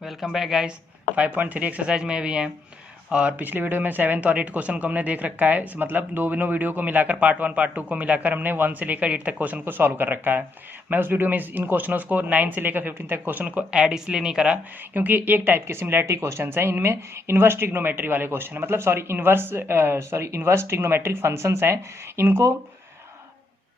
Welcome back guys. 5.3 exercise में भी हैं और पिछली वीडियो में 7th और 8th क्वेश्चन को हमने देख रखा है। मतलब दोनों वीडियो को मिलाकर पार्ट 1 पार्ट 2 को मिलाकर हमने 1 से लेकर 8 तक क्वेश्चन को सॉल्व कर रखा है। मैं उस वीडियो में इन क्वेश्चनों को 9 से लेकर 15 तक क्वेश्चन को ऐड इसलिए नहीं करा क्योंकि एक टाइप के सिमिलैरिटी क्वेश्चन हैं, इनमें इन्वर्स ट्रिग्नोमेट्री वाले क्वेश्चन है, मतलब इन्वर्स ट्रिग्नोमेट्रिक फंक्शंस हैं, इनको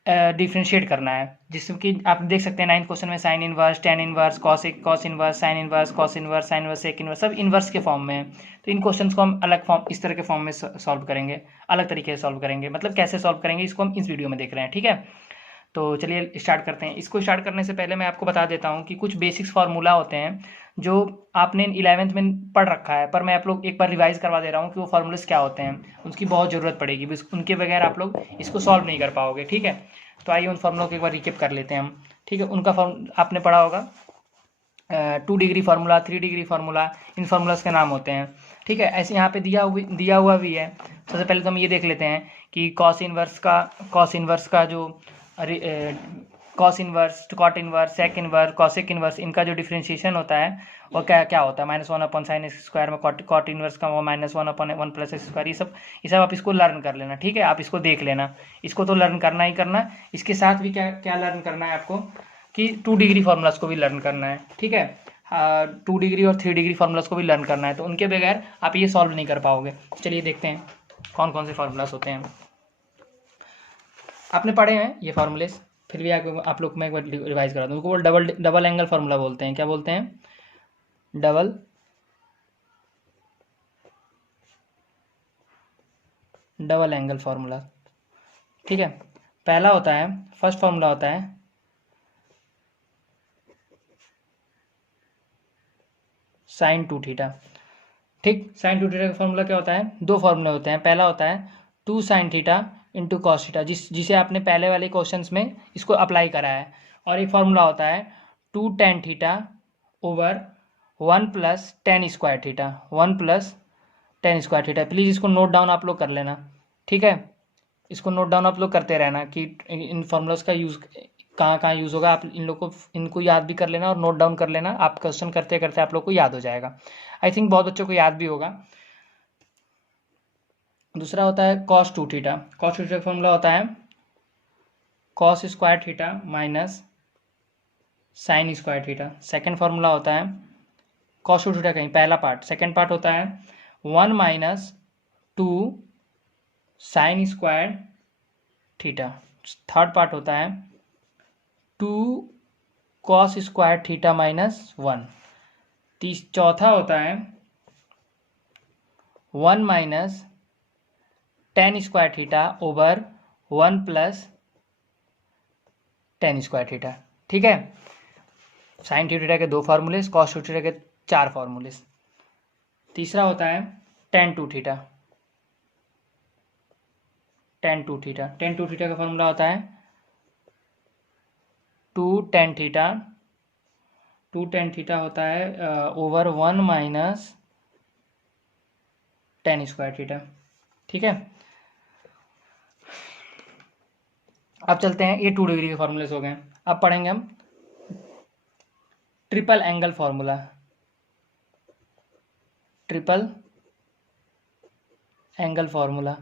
डिफ्रेंशिएट करना है। जिसमें कि आप देख सकते हैं 9th क्वेश्चन में sine inverse, tan inverse, cos inverse, sine inverse, cos inverse, sine inverse, sec inverse, सब इनवर्स के फॉर्म में है। तो इन क्वेश्चंस को हम अलग फॉर्म, इस तरह के फॉर्म में सॉल्व करेंगे, अलग तरीके से सॉल्व करेंगे। मतलब कैसे सॉल्व करेंगे इसको हम इस वीडियो में देख रहे हैं, ठीक है। तो चलिए स्टार्ट करते हैं। इसको स्टार्ट करने से पहले मैं आपको बता देता हूँ कि कुछ बेसिक्स फार्मूला होते हैं जो आपने 11th में पढ़ रखा है, पर मैं आप लोग एक बार रिवाइज करवा दे रहा हूँ कि वो फार्मूलाज क्या होते हैं। उसकी बहुत ज़रूरत पड़ेगी, उनके बगैर आप लोग इसको सॉल्व नहीं कर पाओगे, ठीक है। तो आइए उन फार्मूलों को एक बार रिकेप कर लेते हैं हम, ठीक है। उनका फॉर्म आपने पढ़ा होगा, 2 डिग्री फार्मूला, 3 डिग्री फार्मूला, इन फार्मूलाज के नाम होते हैं, ठीक है। ऐसे यहाँ पे दिया हुआ भी है। सबसे पहले तो हम ये देख लेते हैं कि कॉस इनवर्स का जो cos inverse, cot inverse, sec inverse, cosec inverse, इनका जो डिफ्रेंशिएशन होता है वो क्या क्या होता है। -1 अपन साइन एक्स स्क्वायर में कॉट इनवर्स का वो -1 अपन 1 प्लस एक्स स्क्वायर, ये सब आप इसको लर्न कर लेना, ठीक है। आप इसको देख लेना, इसको तो लर्न करना ही करना। इसके साथ भी क्या क्या लर्न करना है आपको कि 2 डिग्री फार्मूलाज को भी लर्न करना है, ठीक है। 2 डिग्री और 3 डिग्री फार्मूलाज को भी लर्न करना है, तो उनके बगैर आप ये सॉल्व नहीं कर पाओगे। चलिए देखते हैं कौन कौन से फार्मूलाज होते हैं। आपने पढ़े हैं ये फार्मूलेस, फिर भी आप लोग मैं एक बार रिवाइज करा दूँ। उनको डबल एंगल फार्मूला बोलते हैं। क्या बोलते हैं? डबल एंगल फार्मूला, ठीक है। पहला होता है, फर्स्ट फार्मूला होता है साइन 2 थीटा, ठीक। साइन 2 थीटा का फार्मूला क्या होता है? दो फार्मूले होते हैं। पहला होता है 2 sine theta into cos theta, जिसे आपने पहले वाले क्वेश्चंस में इसको अप्लाई करा है। और एक फार्मूला होता है 2 tan theta over 1 plus tan square theta, 1 plus tan square theta. Please इसको नोट डाउन आप लोग कर लेना, ठीक है। इसको नोट डाउन आप लोग करते रहना कि इन फार्मूलाज का यूज़ कहाँ कहाँ यूज़ होगा। आप इन लोग को इनको याद भी कर लेना और नोट डाउन कर लेना। आप क्वेश्चन करते करते आप लोग को याद हो जाएगा। आई थिंक बहुत बच्चों को याद भी होगा। दूसरा होता है कॉस 2 थीटा। कॉस 2 थीटा का फॉर्मूला होता है cos square theta minus sine square theta. Second formula होता है कॉस 2 थीटा, कहीं पहला पार्ट, सेकेंड पार्ट होता है 1 minus 2 sign square theta. Third part होता है 2 कॉस स्क्वायर थीटा माइनस 1। चौथा होता है 1 minus tan square theta over 1 plus tan square theta, ठीक है। साइन थीटा के 2 फार्मूले, कॉस थीटा के 4 फार्मूले। तीसरा होता है tan two theta. Tan two theta का फार्मूला होता है 2 टेन थीटा। 2 टेन थीटा होता है over 1 minus tan square theta, ठीक है। अब चलते हैं, ये 2 डिग्री के फार्मूलेस हो गए। अब पढ़ेंगे हम triple angle formula. Triple angle formula,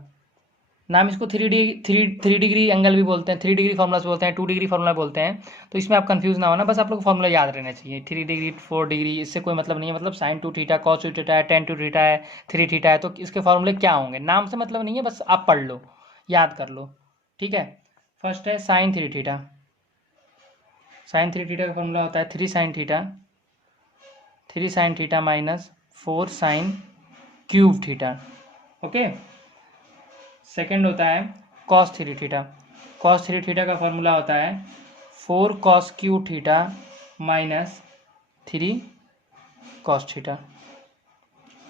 नाम इसको 3 डिग्री एंगल भी बोलते हैं, 3 डिग्री फार्मूला बोलते हैं, 2 डिग्री फार्मूला बोलते हैं। तो इसमें आप कंफ्यूज ना होना, बस आप लोग को फार्मूला याद रहना चाहिए। 3 डिग्री 4 डिग्री, इससे कोई मतलब नहीं है। मतलब साइन 2 थीटा, कॉस 2 थीटा है, टेन 2 थीटा है, 3 थीटा है, तो इसके फार्मूले क्या होंगे नाम से मतलब नहीं है, बस आप पढ़ लो, याद कर लो, ठीक है। फर्स्ट है साइन 3 थीटा। साइन 3 थीटा का फॉर्मूला होता है 3 sine theta minus 4 sine cube theta, okay. Second होता है कॉस 3 थीटा। कॉस 3 थीटा का फॉर्मूला होता है 4 cos Q theta minus 3 cos theta.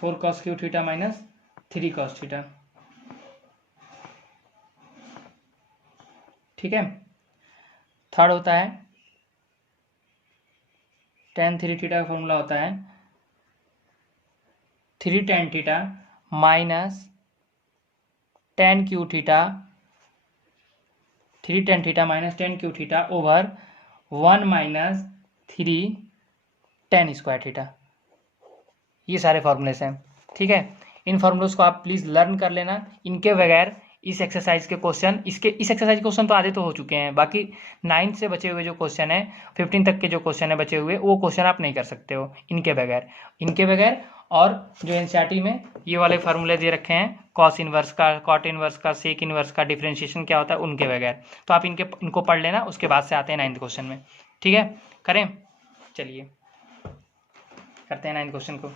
4 cos Q theta minus 3 cos theta, ठीक है। थर्ड होता है टेन 3 थीटा का फॉर्मूला होता है 3 tan theta minus ten Q theta, 3 tan theta minus ten Q theta over 1 minus 3 ten square theta. ये सारे formulas हैं, ठीक है। इन फॉर्मूलोज को आप प्लीज़ लर्न कर लेना, इनके बगैर इस एक्सरसाइज के क्वेश्चन, इस एक्सरसाइज के क्वेश्चन तो आधे तो हो चुके हैं, बाकी 9 से बचे हुए जो क्वेश्चन है, 15 तक के जो क्वेश्चन है बचे हुए, वो क्वेश्चन आप नहीं कर सकते हो इनके बगैर। और जो एनसीईआरटी में ये वाले फार्मूले दे रखे हैं, कॉस इनवर्स का, कॉट इनवर्स का, सेक इनवर्स का डिफरेंशिएशन क्या होता है, उनके बगैर, तो आप इनको पढ़ लेना। उसके बाद से आते हैं 9th क्वेश्चन में, ठीक है। करें, चलिए करते हैं 9th क्वेश्चन को।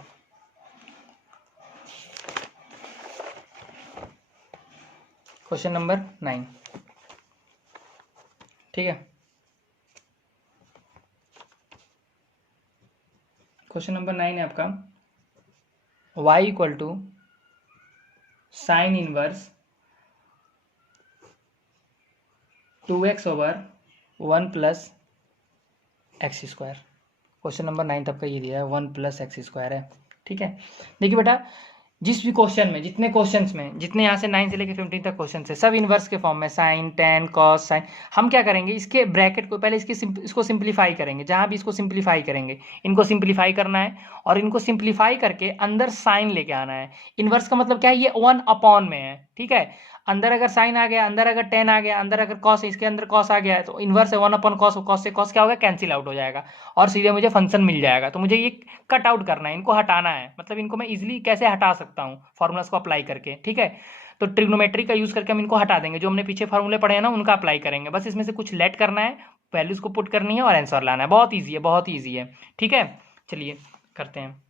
क्वेश्चन नंबर 9, ठीक है। क्वेश्चन नंबर 9 है आपका, y equal to sine inverse 2x over 1 plus x square. Question number 9 आपका ये दिया है, 1 प्लस एक्स स्क्वायर है, ठीक है। देखिए बेटा, जिस भी क्वेश्चन में, जितने क्वेश्चंस में, जितने यहाँ से 9 से लेकर 15 तक क्वेश्चन है, सब इन्वर्स के फॉर्म में, साइन, टेन, कॉस, साइन। हम क्या करेंगे, इसके ब्रैकेट को पहले इसको सिंप्लीफाई करेंगे, जहाँ भी इसको सिंप्लीफाई करेंगे, इनको सिंप्लीफाई करना है, और इनको सिंप्लीफाई करके अंदर साइन लेके आना है। इन्वर्स का मतलब क्या है, ये 1 अपॉन में है, ठीक है। अंदर अगर साइन आ गया, अंदर अगर टेन आ गया, अंदर अगर कॉस, इसके अंदर कॉस आ गया, तो इन्वर्स है 1 अपॉन कॉस, कॉस से कॉस क्या होगा, कैंसिल आउट हो जाएगा, और सीधे मुझे फंक्शन मिल जाएगा। तो मुझे ये कट आउट करना है, इनको हटाना है, मतलब इनको मैं इजीली कैसे हटा सकता हूँ, फॉर्मूलास को अप्लाई करके, ठीक है। तो ट्रिग्नोमेट्री का यूज करके हम इनको हटा देंगे, जो हमने पीछे फॉर्मूले पढ़े हैं ना, उनका अप्लाई करेंगे। बस इसमें से कुछ लेट करना है, वैल्यूज को पुट करनी है और आंसर लाना है। बहुत ईजी है, बहुत ईजी है, ठीक है। चलिए करते हैं।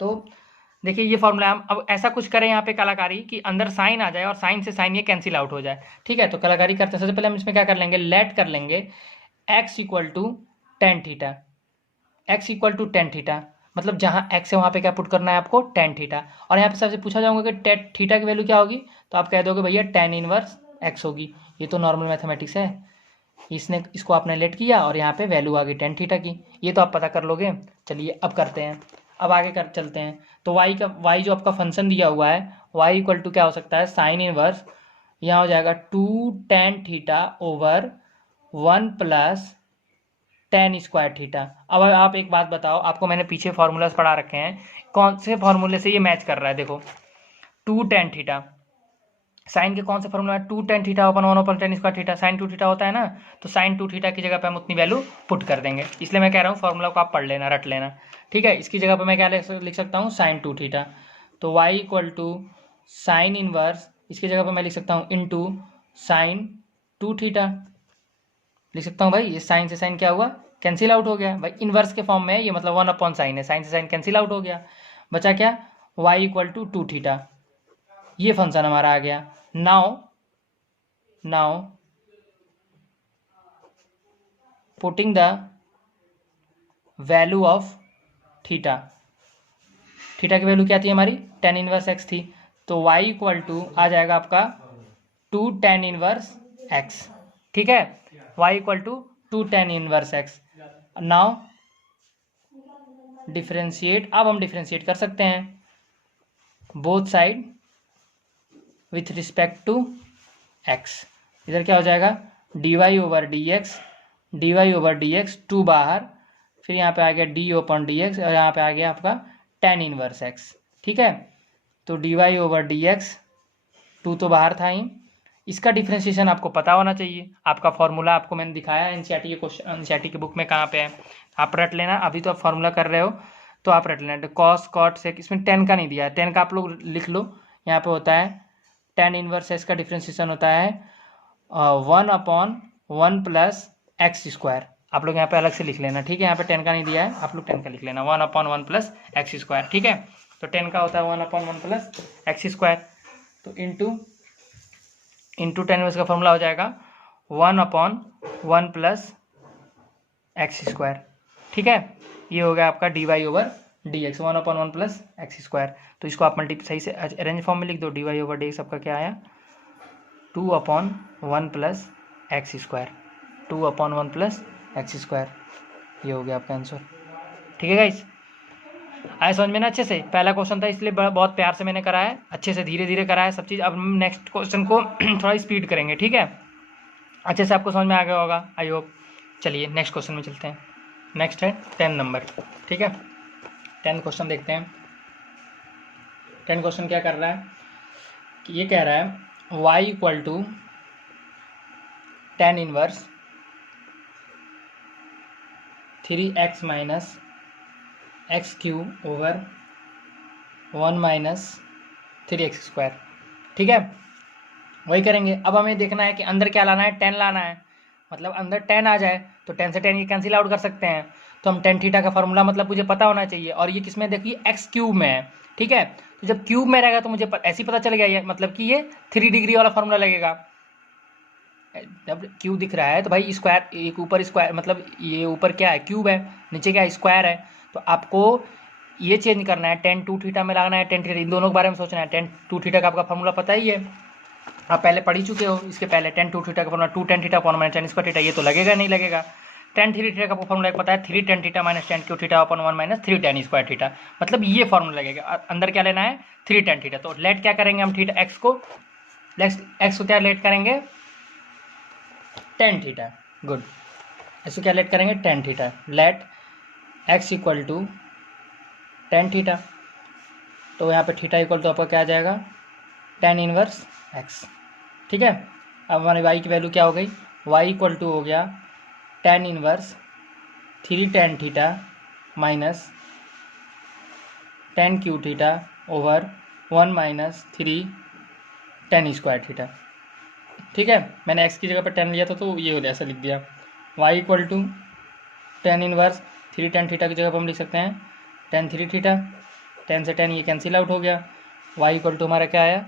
तो देखिए ये फॉर्मूला, हम अब ऐसा कुछ करें यहाँ पे कलाकारी कि अंदर साइन आ जाए और साइन से साइन ये कैंसिल आउट हो जाए, ठीक है। तो कलाकारी करते हैं, सबसे पहले हम इसमें क्या कर लेंगे, लेट कर लेंगे x equal to tan theta. x equal to tan theta, मतलब जहाँ x है वहाँ पे क्या पुट करना है आपको, टेन थीटा। और यहाँ पे सबसे पूछा जाऊँगा कि टेन थीटा की वैल्यू क्या होगी, तो आप कह दोगे भैया टेन इनवर्स x होगी। ये तो नॉर्मल मैथमेटिक्स है, इसको आपने लेट किया और यहाँ पे वैल्यू आ गई टेन थीटा की, ये तो आप पता कर लोगे। चलिए अब करते हैं, अब आगे कर चलते हैं। तो y जो आपका फंक्शन दिया हुआ है, y इक्वल टू क्या हो सकता है, साइन इनवर्स, यहाँ हो जाएगा 2 tan theta over 1 plus tan square theta. अब आप एक बात बताओ, आपको मैंने पीछे फॉर्मूलाज पढ़ा रखे हैं, कौन से फॉर्मूले से ये मैच कर रहा है। देखो 2 टेन थीटा, साइन के कौन से फॉर्मूला है, 2 tan theta upon 1 upon tan square theta, sine 2 theta होता है ना, तो साइन 2 थीटा की जगह पे हम उतनी वैल्यू पुट कर देंगे। इसलिए मैं कह रहा हूँ फॉर्मूला को आप पढ़ लेना, रट लेना, ठीक है। इसकी जगह पे मैं क्या लिख सकता हूँ, साइन 2 थीटा। तो y equal to sine inverse, इसकी जगह पे मैं लिख सकता हूँ इंटू साइन 2 थीटा, लिख सकता हूँ भाई। ये साइन से साइन क्या हुआ, कैंसिल आउट हो गया भाई, इनवर्स के फॉर्म में है ये, मतलब 1 अपॉन साइन है, साइन से साइन कैंसिल आउट हो गया, बचा क्या, y इक्वल टू 2 थीटा। ये फंक्शन हमारा आ गया। Now putting the value of theta, theta की वैल्यू क्या थी हमारी, टेन इनवर्स एक्स थी, तो y इक्वल टू आ जाएगा आपका 2 टेन इनवर्स एक्स, ठीक है। y equal to 2 tan inverse x. Now differentiate, अब हम डिफरेंशिएट कर सकते हैं both side with respect to x। इधर क्या हो जाएगा, dy ओवर डी एक्स, 2 बाहर, फिर यहाँ पे आ गया डी ओपन डी एक्स, और यहाँ पे आ गया आपका टेन इनवर्स एक्स, ठीक है। तो dy ओवर डी एक्स, 2 तो बाहर था ही, इसका डिफ्रेंशिएशन आपको पता होना चाहिए। आपका फॉर्मूला आपको मैंने दिखाया एनसीईआरटी के क्वेश्चन, एनसीईआरटी की बुक में कहाँ पे है, आप रट लेना। अभी तो आप फॉर्मूला कर रहे हो तो आप रट लेना, कॉस कॉट सेक, इसमें 10 का नहीं दिया है, 10 का आप लोग लिख लो। यहाँ पे होता है टेन इनवर्स एक्स का डिफ्रेंशिएशन होता है 1 अपॉन 1 प्लस एक्स स्क्वायर। आप लोग यहाँ पे अलग से लिख लेना, ठीक है। यहाँ पे 10 का नहीं दिया है, आप लोग 10 का लिख लेना, 1 अपॉन 1 प्लस एक्स स्क्वायर, ठीक है। तो 10 का होता है 1 अपॉन 1 प्लस एक्स स्क्वायर, तो इंटू टेन का फॉर्मूला हो जाएगा 1 अपॉन 1 प्लस एक्स स्क्वायर, ठीक है। ये हो गया आपका d y over d x, 1 upon 1 plus x square. तो इसको आप सही से अरेंज फॉर्म में लिख दो, d y over d x आपका क्या आया, 2 upon 1 plus x square, 2 upon 1 plus x square. ये हो गया आपका आंसर, ठीक है गाइस। आए समझ में ना अच्छे से, पहला क्वेश्चन था इसलिए बहुत प्यार से मैंने कराया है, अच्छे से धीरे धीरे कराया सब चीज़। अब हम नेक्स्ट क्वेश्चन को थोड़ा स्पीड करेंगे, ठीक है। अच्छे से आपको समझ में आ गया होगा आई होप। चलिए नेक्स्ट क्वेश्चन में चलते हैं। नेक्स्ट है 10 नंबर, ठीक है। 10 क्वेश्चन देखते हैं। 10 क्वेश्चन क्या कर रहा है कि ये कह रहा है y equal to tan inverse 3x minus x cube over 1 minus 3x square. ठीक है, वही करेंगे। अब हमें देखना है कि अंदर क्या लाना है, 10 लाना है। मतलब अंदर 10 आ जाए तो 10 से 10 ये कैंसिल आउट कर सकते हैं। तो हम tan थीटा का फॉर्मूला मतलब मुझे पता होना चाहिए, और ये किसमें देखिए एक्स क्यूब में है। ठीक है, तो जब क्यूब में रहेगा तो मुझे ऐसे ही पता चल गया, ये मतलब कि ये 3 डिग्री वाला फॉर्मूला लगेगा। जब क्यूब दिख रहा है तो भाई स्क्वायर, एक ऊपर स्क्वायर मतलब ये ऊपर क्या है क्यूब है, नीचे क्या है स्क्वायर है। तो आपको ये चेंज करना है, tan 2 थीटा में लाना है tan थीटा, इन दोनों के बारे में सोचना है। tan 2 थीटा का आपका फॉर्मूला पता ही है, आप पहले पढ़ ही चुके हो इसके पहले। tan 2 थीटा का formula 2 tan theta upon minus tan square theta, ये तो लगेगा नहीं लगेगा। tan 3 थीटा का फॉर्मूला पता है 3 tan theta minus tan Q theta upon 1 minus 3 tan square theta, मतलब ये फॉर्मूला लगेगा। अंदर क्या लेना है 3 tan थीटा। तो लेट क्या करेंगे हम थीटा एक्स को क्या लेट करेंगे tan थीटा। गुड, इसको क्या लेट करेंगे tan theta. Let x equal to tan theta. तो यहाँ पे थीटा इक्वल टू आपका क्या आ जाएगा tan इनवर्स x। ठीक है, अब हमारे y की वैल्यू क्या हो गई, y इक्वल टू हो गया tan inverse 3 tan theta minus tan Q theta over 1 minus 3 tan square theta. ठीक है, मैंने x की जगह पर tan लिया था तो ये हो गया, ऐसा लिख दिया। y equal to tan inverse 3 tan theta की जगह पर हम लिख सकते हैं tan 3 थीटा। tan से tan ये कैंसिल आउट हो गया। y इक्वल टू हमारा क्या आया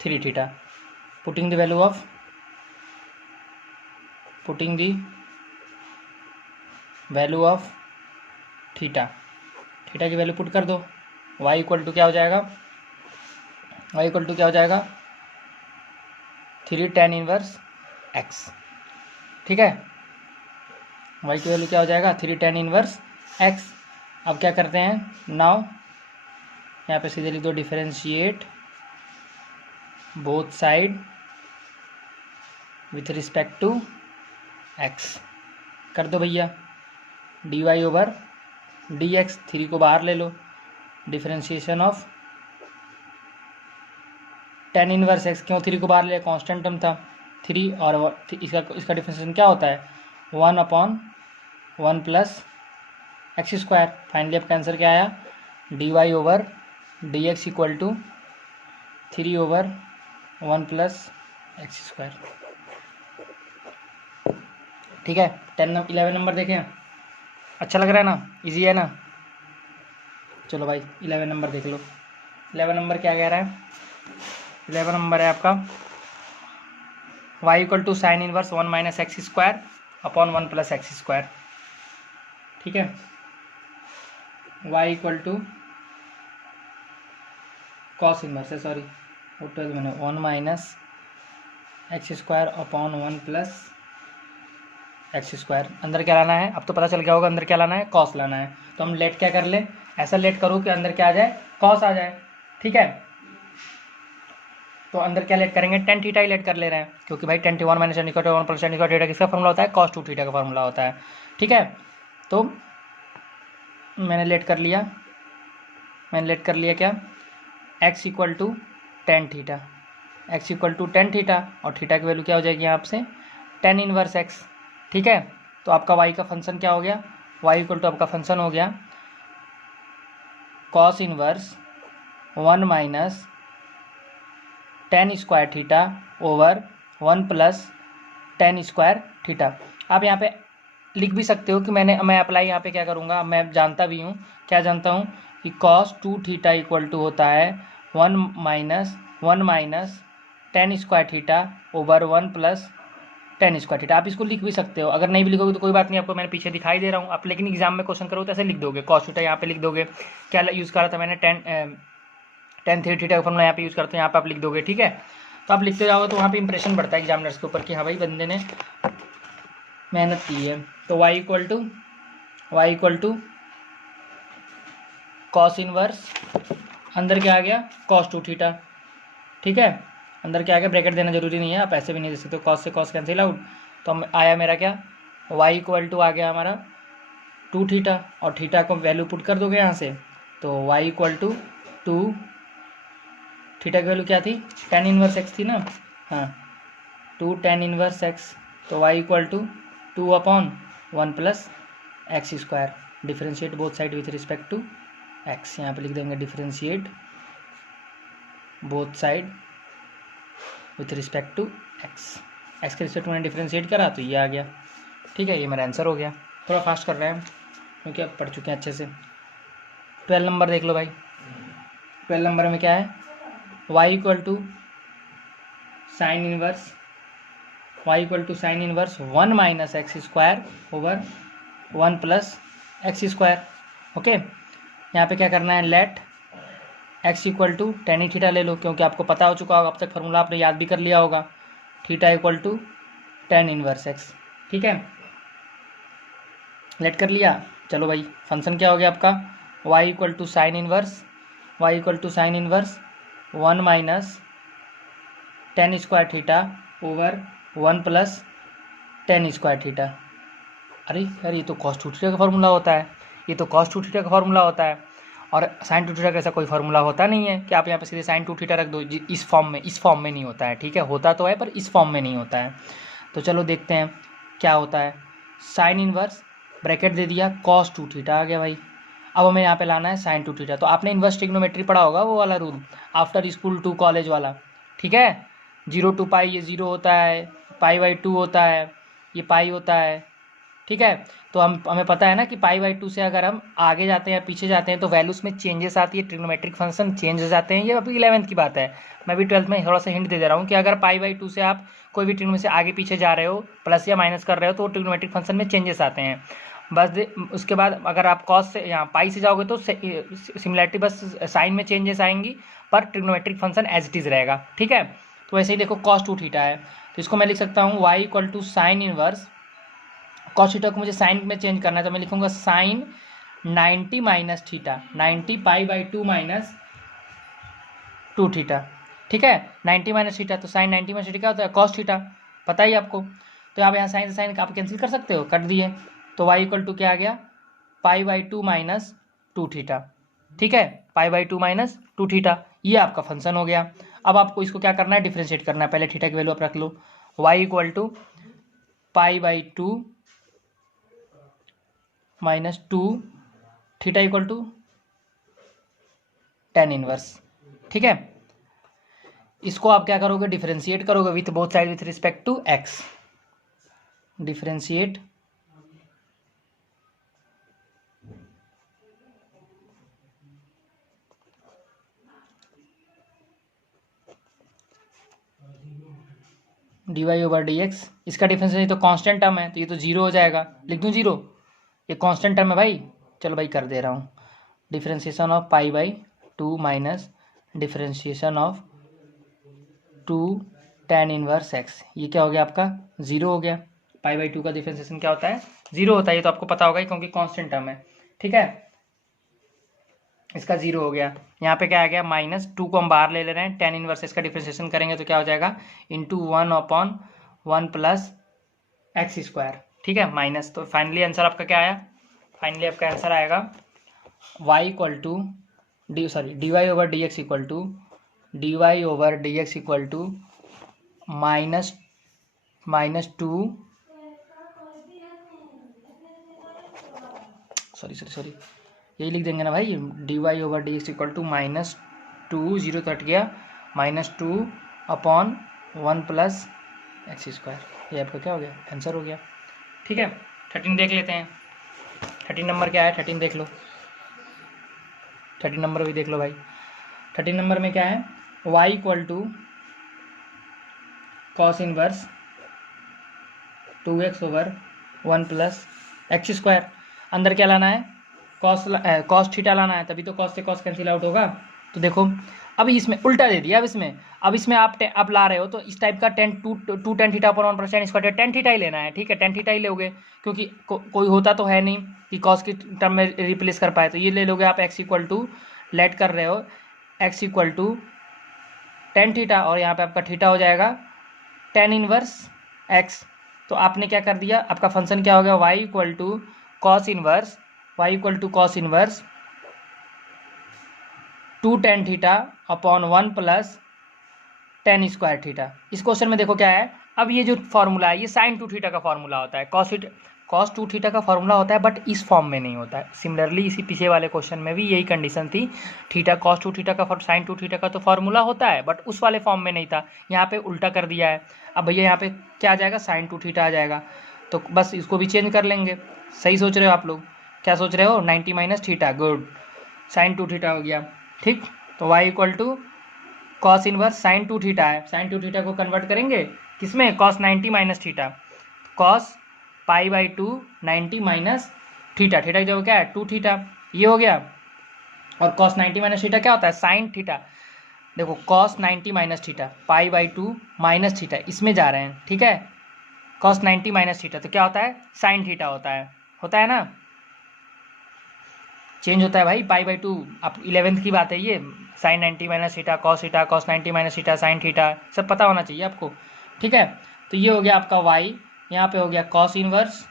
3 theta. Putting the value of theta, theta की वैल्यू पुट कर दो। y इक्वल टू क्या हो जाएगा, y इक्वल टू क्या हो जाएगा 3 tan इनवर्स x। ठीक है, y की वैल्यू क्या हो जाएगा 3 tan इनवर्स x। अब क्या करते हैं नाउ, यहाँ पे सीधे लिख दो differentiate both side with respect to x। कर दो भैया dy ओवर dx, 3 को बाहर ले लो। Differentiation of tan inverse x, क्यों 3 को बाहर ले, कांस्टेंट टर्म था 3, और इसका डिफरेंशिएशन क्या होता है 1 upon 1 plus x square. Finally आपका आंसर क्या आया dy over dx equal to 3 over 1 plus x square. ठीक है, 11 नंबर देखें, अच्छा लग रहा है ना, इजी है ना। चलो भाई 11 नंबर देख लो। 11 नंबर क्या कह रहा है, 11 नंबर है आपका y equal to sine inverse 1 minus x square upon 1 plus x square. ठीक है, y equal to cos inverse है, सॉरी मैंने 1 minus x square upon 1 plus x square. अंदर क्या लाना है, अब तो पता चल गया होगा अंदर क्या लाना है, कॉस लाना है। तो हम लेट क्या कर ले, ऐसा लेट करो कि अंदर क्या आ जाए कॉस आ जाए। ठीक है, तो अंदर क्या लेट करेंगे tan थीटा ही लेट कर ले रहे हैं, क्योंकि भाई tan 1 minus tan equal to 1 plus tan equal theta किसका फॉर्मूला होता है cos 2 थीटा का फॉर्मूला होता है। ठीक है, तो मैंने लेट कर लिया क्या x equal to tan theta, x equal to tan theta, और थीटा की वैल्यू क्या हो जाएगी यहाँ से tan इनवर्स x। ठीक है, तो आपका y का फंक्शन क्या हो गया, y इक्वल टू आपका फंक्शन हो गया cos inverse 1 minus tan square theta over 1 plus tan square theta. आप यहाँ पे लिख भी सकते हो कि मैं अप्लाई यहाँ पे क्या करूँगा, मैं जानता भी हूँ, क्या जानता हूँ कि cos 2 थीटा इक्वल टू होता है 1 minus tan square theta over 1 plus tan square theta. आप इसको लिख भी सकते हो, अगर नहीं भी लिखोगे तो कोई बात नहीं, आपको मैंने पीछे दिखाई दे रहा हूँ आप, लेकिन एग्जाम में क्वेश्चन करो तो ऐसे लिख दोगे cos थीटा, यहाँ पे लिख दोगे। क्या यूज़ करा था मैंने tan 3 थीटा का फॉर्मूला यहाँ पे यूज़ करते हैं, यहाँ पे आप लिख दोगे। ठीक है, तो आप लिखते जाओगे तो वहाँ पे इंप्रेशन बढ़ता है एग्जामिनर्स के ऊपर कि हाँ भाई बंदे ने मेहनत की है। तो y equal to cos inverse, अंदर क्या आ गया cos 2 थीटा। ठीक है, अंदर क्या आ गया, ब्रैकेट देना जरूरी नहीं है, आप ऐसे भी नहीं दे सकते, cos से cos कैंसिल आउट। तो हम आया मेरा क्या y इक्वल टू आ गया हमारा 2 थीटा, और थीटा को वैल्यू पुट कर दोगे यहाँ से तो y इक्वल टू 2, थीटा की वैल्यू क्या थी, tan इनवर्स x थी ना, हाँ 2 tan इनवर्स x, तो y equal to 2/1 plus x square, differentiate both side with respect to x, यहाँ पे लिख देंगे differentiate both side with respect to x के रिस्पेक्ट में डिफ्रेंशिएट करा तो ये आ गया। ठीक है, ये मेरा आंसर हो गया। थोड़ा फास्ट कर रहे हैं क्योंकि अब पढ़ चुके हैं अच्छे से। 12 नंबर देख लो भाई। 12 नंबर में क्या है, y equal to sine inverse 1 minus x square over 1 plus x square. Okay, यहाँ पे क्या करना है, let x equal to tan theta ले लो, क्योंकि आपको पता हो चुका होगा अब तक, फार्मूला आपने याद भी कर लिया होगा, theta equal to tan inverse x. ठीक है, लेट कर लिया। चलो भाई, फंक्शन क्या हो गया आपका, y equal to sine inverse 1 minus tan square theta over 1 plus tan square theta. अरे यार, ये तो कॉस टू थीटा का फार्मूला होता है, और साइन टू थीटा का ऐसा कोई फार्मूला होता नहीं है कि आप यहाँ पे सीधे साइन टू थीटा रख दो। इस फॉर्म में नहीं होता है। ठीक है, होता तो है पर इस फॉर्म में नहीं होता है। तो चलो देखते हैं क्या होता है। साइन इनवर्स ब्रैकेट दे दिया, कॉस टू थीटा आ गया भाई। अब हमें यहाँ पे लाना है साइन टू थीटा। तो आपने इन्वर्स ट्रिग्नोमेट्री पढ़ा होगा, वो वाला rule, after school to college वाला। ठीक है, 0 to पाई, ये 0 होता है, π/2 होता है, ये पाई होता है। ठीक है, तो हमें पता है ना कि π/2 से अगर हम आगे जाते हैं या पीछे जाते हैं तो वैल्यूज में चेंजेस आती है, ट्रिग्नोमेट्रिक फंक्शन चेंज हो जाते हैं। ये अभी 11th की बात है, मैं भी 12th में थोड़ा सा हिंट दे रहा हूँ कि अगर π/2 से आप कोई भी ट्रिग्नो में से आगे पीछे जा रहे हो, प्लस या माइनस कर रहे हो, तो ट्रिग्नोमेट्रिक फंक्शन में चेंजेस आते हैं। बस उसके बाद अगर आप कॉस से यहाँ पाई से जाओगे तो सिमिलैरिटी बस साइन में चेंजेस आएंगी, पर trigonometric function as it is रहेगा। ठीक है, तो वैसे ही देखो कॉस टू थीटा है, तो इसको मैं लिख सकता हूँ y equal to sine inverse, cos theta को मुझे साइन में चेंज करना है, तो मैं लिखूंगा sine 90 minus theta, 90 π/2 minus 2 theta. ठीक है, 90 माइनस थीटा, तो साइन 90 माइनस थीटा क्या होता है, कॉस थीटा, पता ही आपको। तो आप यहाँ साइन से साइन आप कैंसिल कर सकते हो, कर दिए, तो y इक्वल टू क्या आ गया, π/2 माइनस 2 थीटा। ठीक है, π/2 माइनस 2 थीटा, ये आपका फंक्शन हो गया। अब आपको इसको क्या करना है, डिफ्रेंशिएट करना है। पहले थीटा की वैल्यू आप रख लो, y equal to π/2 minus 2 theta equal to tan inverse. ठीक है, इसको आप क्या करोगे, डिफ्रेंशिएट करोगे with both side with respect to x, differentiate dy over dx, इसका डिफरेंशिएशन तो कांस्टेंट टर्म है, तो ये तो जीरो हो जाएगा, लिख दूं जीरो, ये कांस्टेंट टर्म है भाई। चलो भाई कर दे रहा हूँ, differentiation of π/2 minus differentiation of 2 tan inverse x, ये क्या हो गया आपका, जीरो हो गया। π/2 का डिफरेंशिएशन क्या होता है, जीरो होता है, ये तो आपको पता होगा क्योंकि कांस्टेंट टर्म है। ठीक है, इसका जीरो हो गया। यहाँ पे क्या आ गया, माइनस 2 को हम बाहर ले रहे हैं, टेन इनवर्स इसका डिफरेंशिएशन करेंगे तो क्या हो जाएगा, इंटू 1/1 प्लस एक्स स्क्वायर। ठीक है, माइनस, तो फाइनली आंसर आपका क्या आया, फाइनली आपका आंसर आएगा y equal to dy over dx equal to minus 2, sorry यही लिख देंगे ना भाई, dy over dx equal to -2, zero cut गया, -2/1 प्लस एक्स स्क्वायर। ये आपका क्या हो गया, आंसर हो गया। ठीक है, 13 देख लेते हैं। 13 नंबर क्या है, 13 देख लो, 13 नंबर भी देख लो भाई। 13 नंबर में क्या है, y equal to cos inverse 2x over 1 plus x square. अंदर क्या लाना है, कॉस थीटा लाना है, तभी तो कॉस से कॉस कैंसिल आउट होगा। तो देखो अभी इसमें उल्टा दे दिया, अब इसमें आप ला रहे हो तो इस टाइप का tan theta upon 1 plus tan square, tan theta ही लेना है। ठीक है, टेन थीटा ही लोगे, क्योंकि कोई होता तो है नहीं कि कॉस की टर्म में रिप्लेस कर पाए, तो ये ले लोगे आप। एक्स इक्वल टू लेट कर रहे हो, x equal to tan theta, और यहाँ पे आपका थीटा हो जाएगा टेन इनवर्स एक्स। तो आपने क्या कर दिया, आपका फंक्शन क्या हो गया, y equal to cos inverse 2 tan theta upon 1 plus tan square theta. इस क्वेश्चन में देखो क्या है, अब ये जो फॉर्मूला है ये sin 2 थीटा का फॉर्मूला होता है, cos 2 थीटा का फॉर्मूला होता है, बट इस फॉर्म में नहीं होता है। सिमिलरली इसी पीछे वाले क्वेश्चन में भी यही कंडीशन थी, थीटा cos 2 थीटा का sin 2 थीटा का तो फॉर्मूला होता है, बट उस वाले फॉर्म में नहीं था, यहाँ पे उल्टा कर दिया है। अब भैया यहाँ पे क्या आ जाएगा, sin 2 थीटा आ जाएगा, तो बस इसको भी चेंज कर लेंगे। सही सोच रहे हो आप लोग, क्या सोच रहे हो, 90 minus theta, good, sin 2 theta हो गया। ठीक, तो y equal to cos inverse sine 2 theta है, साइन 2 थीटा को कन्वर्ट करेंगे किसमें, cos 90 minus theta, cos pi by 2 90 minus theta, theta की जगह क्या है 2 थीटा, ये हो गया। और कॉस 90 माइनस थीटा क्या होता है, साइन थीटा। देखो cos 90 minus theta pi by 2 minus theta, इसमें जा रहे हैं, ठीक है। कॉस 90 माइनस थीटा तो क्या होता है, साइन थीटा होता है ना, चेंज होता है भाई, पाई बाई 2, आप 11th की बात है ये, sine 90 minus theta, cos 90 minus theta, sine theta, सब पता होना चाहिए आपको, ठीक है। तो ये हो गया आपका y, यहाँ पे हो गया कॉस इनवर्स,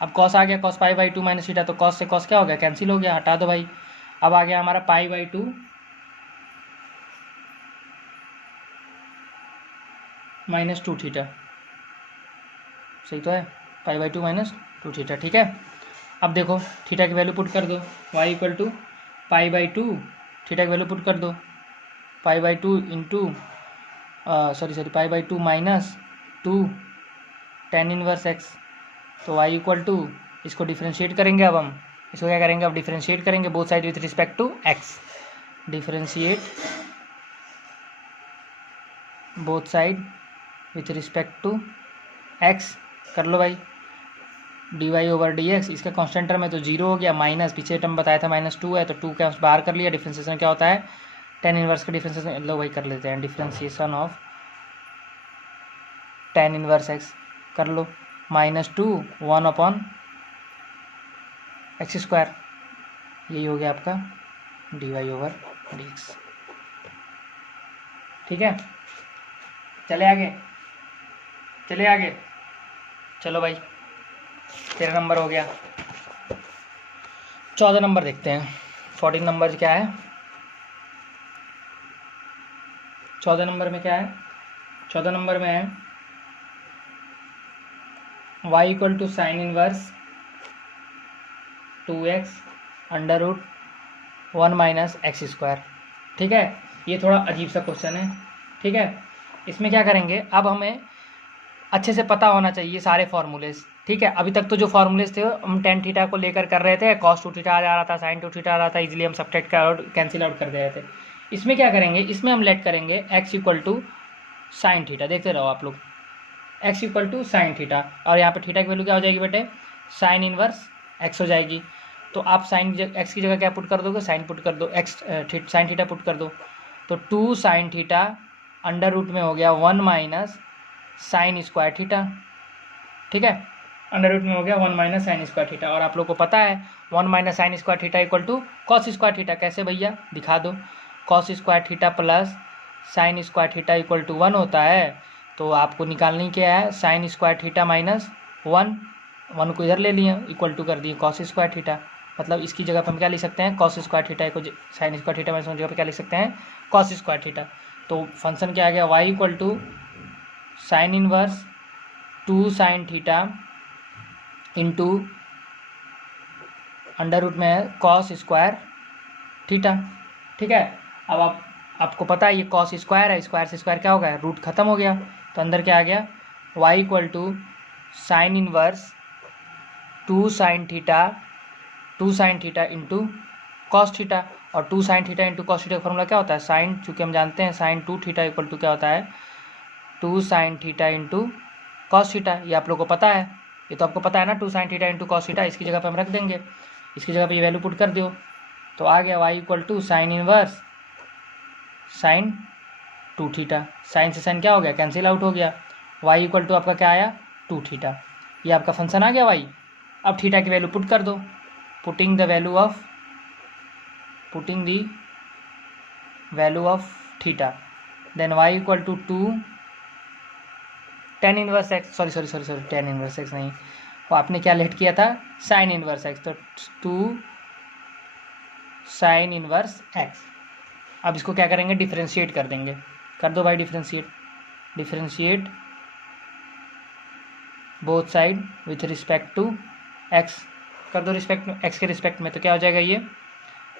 अब कॉस आ गया, cos pi by 2 minus theta, तो कॉस से कॉस क्या हो गया, कैंसिल हो गया, हटा दो भाई। अब आ गया हमारा पाई बाई 2 माइनस 2 थीटा, सही तो है, पाई बाई 2 माइनस 2 थीटा, ठीक है। अब देखो थीटा की वैल्यू पुट कर दो, y equal to pi by 2, theta की वैल्यू पुट कर दो, pi by 2 into pi by 2 minus 2 tan inverse x, तो y इक्वल टू, इसको डिफ्रेंशिएट करेंगे, अब हम इसको क्या करेंगे, अब डिफ्रेंशिएट करेंगे both side with respect to x, differentiate both side with respect to x, कर लो भाई, d y over d x, इसका कॉन्स्टेंट टर्म है तो जीरो हो गया, माइनस पीछे टर्म बताया था -2 है, तो 2 का बाहर कर लिया, डिफ्रेंशिएशन क्या होता है, tan इनवर्स का डिफ्रेंशिएशन, लो भाई कर लेते हैं, differentiation of tan inverse x, कर लो, -2 1 अपॉन एक्स स्क्वायर, यही हो गया आपका d y over d x, ठीक है। चले आगे, चलो भाई 13 नंबर हो गया, 14 नंबर देखते हैं, 14 नंबर क्या है, 14 नंबर में क्या है, 14 नंबर में है y equal to sine inverse 2x under root 1 minus x square, ठीक है। ये थोड़ा अजीब सा क्वेश्चन है, ठीक है। इसमें क्या करेंगे, अब हमें अच्छे से पता होना चाहिए सारे फॉर्मूलेस, ठीक है। अभी तक तो जो फॉर्मूलेस थे हम tan थीटा को लेकर कर रहे थे, cos 2 थीटा आ रहा था, sin 2 थीटा आ रहा था, इजीली हम सब्ट्रैक्ट कैंसिल आउट कर दे रहे थे। इसमें क्या करेंगे, इसमें हम लेट करेंगे x equal to sine theta, देखते रहो आप लोग, x equal to sine theta, और यहाँ पे थीटा की वैल्यू क्या हो जाएगी बेटे, साइन इनवर्स x हो जाएगी, तो आप साइन x की जगह क्या पुट कर दोगे, साइन पुट कर दो, साइन थीटा पुट कर दो, तो 2 साइन थीटा अंडर रूट में हो गया 1 माइनस साइन स्क्वायर थीटा, ठीक है, अंडर रूट में हो गया 1 माइनस साइन स्क्वायर थीटा, और आप लोग को पता है 1 minus sine square theta equal to cos square theta, कैसे भैया दिखा दो, cos square theta plus sine square theta equal to 1 होता है, तो आपको निकालनी क्या है, साइन स्क्वायर थीटा माइनस 1 को इधर ले लिए, इक्वल टू कर दिए कॉस स्क्वायर थीटा, मतलब इसकी जगह पर हम क्या लिख सकते हैं, कॉस स्क्वायर थीटा को साइन स्क्वायर थीटा माइनस जगह पर क्या लिख सकते हैं, कॉस स्क्वायर थीटा, तो फंक्शन क्या आ गया, y equal to sine inverse 2 sine theta into under root में है कॉस स्क्वायर थीटा, ठीक है। अब आपको पता है ये कॉस स्क्वायर है, स्क्वायर से स्क्वायर क्या हो गया, रूट खत्म हो गया, तो अंदर क्या आ गया, y equal to sine inverse 2 sine theta into cos theta, और 2 sine theta into cos theta का फॉर्मूला क्या होता है, साइन, चूँकि हम जानते हैं साइन 2 थीटा इक्वल टू क्या होता है, 2 sine theta into cos theta, ये आप लोग को पता है, ये तो आपको पता है ना, 2 sine theta into cos theta, इसकी जगह पे हम रख देंगे, इसकी जगह पे ये वैल्यू पुट कर दो, तो आ गया y equal to sine inverse sine 2 theta, sine से साइन क्या हो गया, कैंसिल आउट हो गया, y इक्वल टू आपका क्या आया 2 थीटा, ये आपका फंक्शन आ गया y। अब थीटा की वैल्यू पुट कर दो, putting the value of theta, then y equal to 2 tan inverse x, sorry tan inverse x नहीं, वो आपने क्या लेट किया था, साइन इनवर्स x, तो 2 साइन इनवर्स x, अब इसको क्या करेंगे, डिफ्रेंशिएट कर देंगे। कर दो भाई differentiate both side with respect to x. कर दो एक्स के रिस्पेक्ट में, तो क्या हो जाएगा ये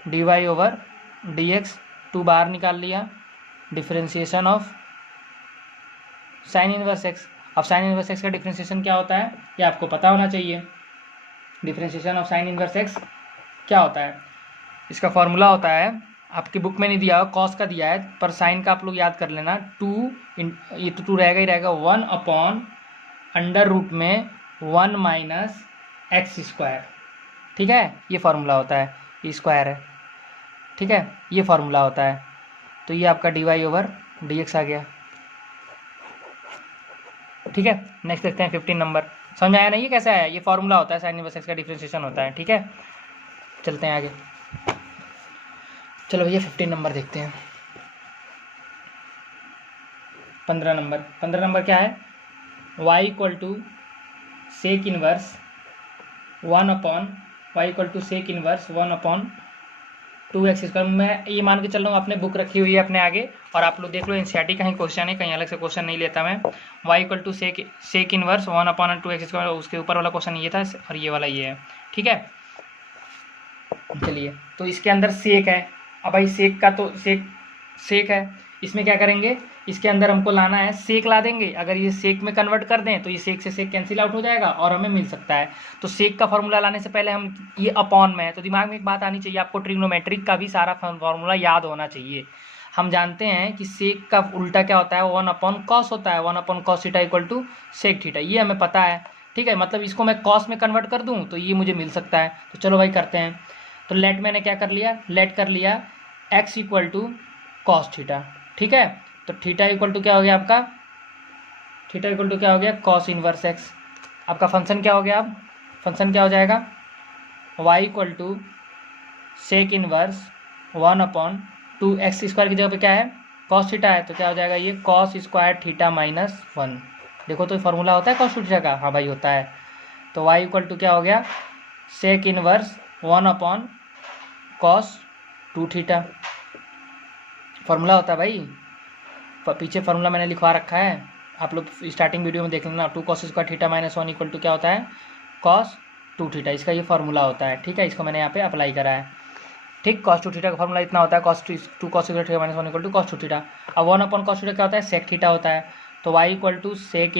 dy ओवर dx, 2 बाहर निकाल लिया, differentiation of sine inverse x. अब साइन इनवर्स एक्स का डिफ्रेंशिएशन क्या होता है ये आपको पता होना चाहिए। Differentiation of sine inverse x क्या होता है, इसका फॉर्मूला होता है, आपकी बुक में नहीं दिया हो, कॉस का दिया है, पर साइन का आप लोग याद कर लेना, ये तो 2 रहेगा ही रहेगा, 1/√में 1 माइनस एक्स स्क्वायर। ठीक है, ये फार्मूला होता है, ये स्क्वायर है। ठीक है, ये फार्मूला होता है। तो ये आपका dy ओवर dx आ गया। ठीक है, नेक्स्ट देखते हैं 15 नंबर। समझ आया ना ये कैसा है, ये फार्मूला होता है, साइन इनवर्स एक्स का डिफरेंशिएशन होता है। ठीक है, चलते हैं आगे। चलो भैया 15 नंबर देखते हैं। 15 नंबर क्या है, y equal to sec inverse 1/2x²। मैं ये मान के चल रहा हूँ, आपने बुक रखी हुई है अपने आगे, और आप लोग देख लो एनसीईआरटी का ही क्वेश्चन है, कहीं अलग से क्वेश्चन नहीं लेता मैं। y equal to sec inverse 1/2x², उसके ऊपर वाला क्वेश्चन ये था और ये वाला ये है। ठीक है, चलिए, तो इसके अंदर सेक है। अब भाई सेक का तो सेक है, इसमें क्या करेंगे, इसके अंदर हमको लाना है, सेक ला देंगे। अगर ये सेक में कन्वर्ट कर दें तो ये सेक से सेक कैंसिल आउट हो जाएगा और हमें मिल सकता है। तो सेक का फॉर्मूला लाने से पहले हम, ये अपॉन में है तो दिमाग में एक बात आनी चाहिए आपको, ट्रिग्नोमेट्रिक का भी सारा फॉर्मूला याद होना चाहिए। हम जानते हैं कि सेक का उल्टा क्या होता है, 1/cos होता है, 1/cos theta equal to sec theta, ये हमें पता है। ठीक है, मतलब इसको मैं कॉस में कन्वर्ट कर दूँ तो ये मुझे मिल सकता है। तो चलो भाई करते हैं। तो लेट मैंने क्या कर लिया, लेट कर लिया x equal to cos theta. ठीक है, तो थीटा इक्वल टू क्या हो गया आपका, थीटा इक्वल टू क्या हो गया, कॉस इनवर्स एक्स। आपका फंक्शन क्या हो गया, अब फंक्शन क्या हो जाएगा, y equal to sec inverse 1/2x² की जगह पे क्या है, कॉस थीटा है, तो क्या हो जाएगा ये कॉस स्क्वायर थीटा माइनस 1। देखो तो फार्मूला होता है कॉस थीटा का, हाँ भाई होता है। तो y इक्वल टू क्या हो गया, sec inverse 1/cos 2 theta. Formula होता है भाई, पीछे फार्मूला मैंने लिखवा रखा है, आप लोग स्टार्टिंग वीडियो में देख लेना। 2 cos square theta minus 1 equal to क्या होता है, cos 2 थीटा, इसका ये फार्मूला होता है। ठीक है, इसको मैंने यहाँ पे अप्लाई करा है। ठीक, cos 2 थीटा का फार्मूला इतना होता है, cos 2 cos square theta minus 1 equal to cos 2 theta. अब 1/cos थीटा क्या होता है, सेक थीटा होता है। तो y equal to sec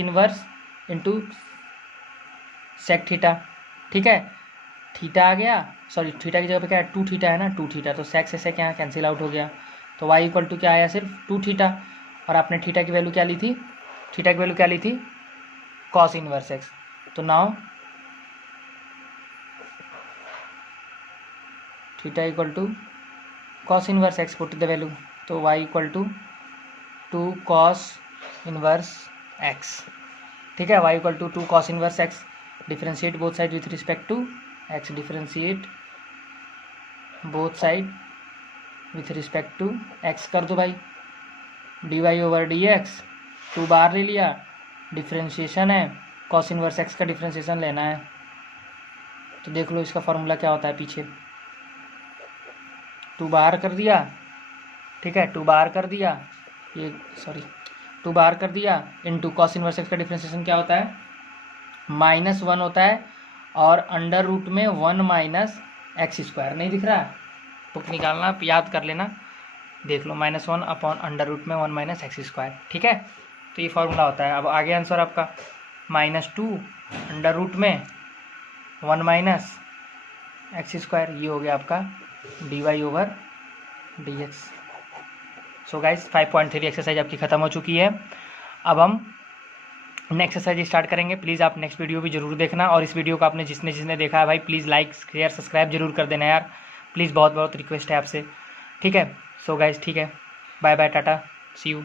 inverse into sec theta. ठीक है, थीटा आ गया, सॉरी थीटा की जगह पे क्या है, 2 थीटा है ना, 2 थीटा, तो सेक से सेक यहाँ कैंसिल आउट हो गया। तो y इक्वल टू क्या आया, सिर्फ 2 थीटा। और आपने थीटा की वैल्यू क्या ली थी, थीटा की वैल्यू क्या ली थी, कॉस इनवर्स एक्स। तो now theta equal to cos inverse x, put the value. तो y equal to 2 cos inverse x. ठीक है, y equal to 2 cos inverse x, differentiate both side with respect to x, differentiate both side with respect to x. कर दो भाई, dy over dx, 2 बाहर ले लिया, differentiation है, cos इनवर्स एक्स का डिफ्रेंशिएशन लेना है। तो देख लो इसका फार्मूला क्या होता है, पीछे 2 बाहर कर दिया। ठीक है, 2 बाहर कर दिया, ये सॉरी 2 बाहर कर दिया, इनटू cos इनवर्स एक्स का डिफ्रेंशिएशन क्या होता है, -1 होता है, और अंडर रूट में 1 माइनस x²। नहीं दिख रहा, बुक निकालना, याद कर लेना, देख लो, -1/√में 1 माइनस x²। ठीक है, तो ये फार्मूला होता है। अब आगे आंसर आपका -2 अंडर रूट में 1 माइनस x², ये हो गया आपका dy over dx। So guys 5.3 exercise आपकी ख़त्म हो चुकी है। अब हम नेक्स्ट एक्सरसाइज स्टार्ट करेंगे। प्लीज़ आप नेक्स्ट वीडियो भी जरूर देखना, और इस वीडियो को आपने जिसने देखा है भाई प्लीज़ लाइक शेयर सब्सक्राइब जरूर कर देना यार, प्लीज़, बहुत बहुत रिक्वेस्ट है आपसे। ठीक है, सो गाइस ठीक है, बाय बाय, टाटा, सी यू।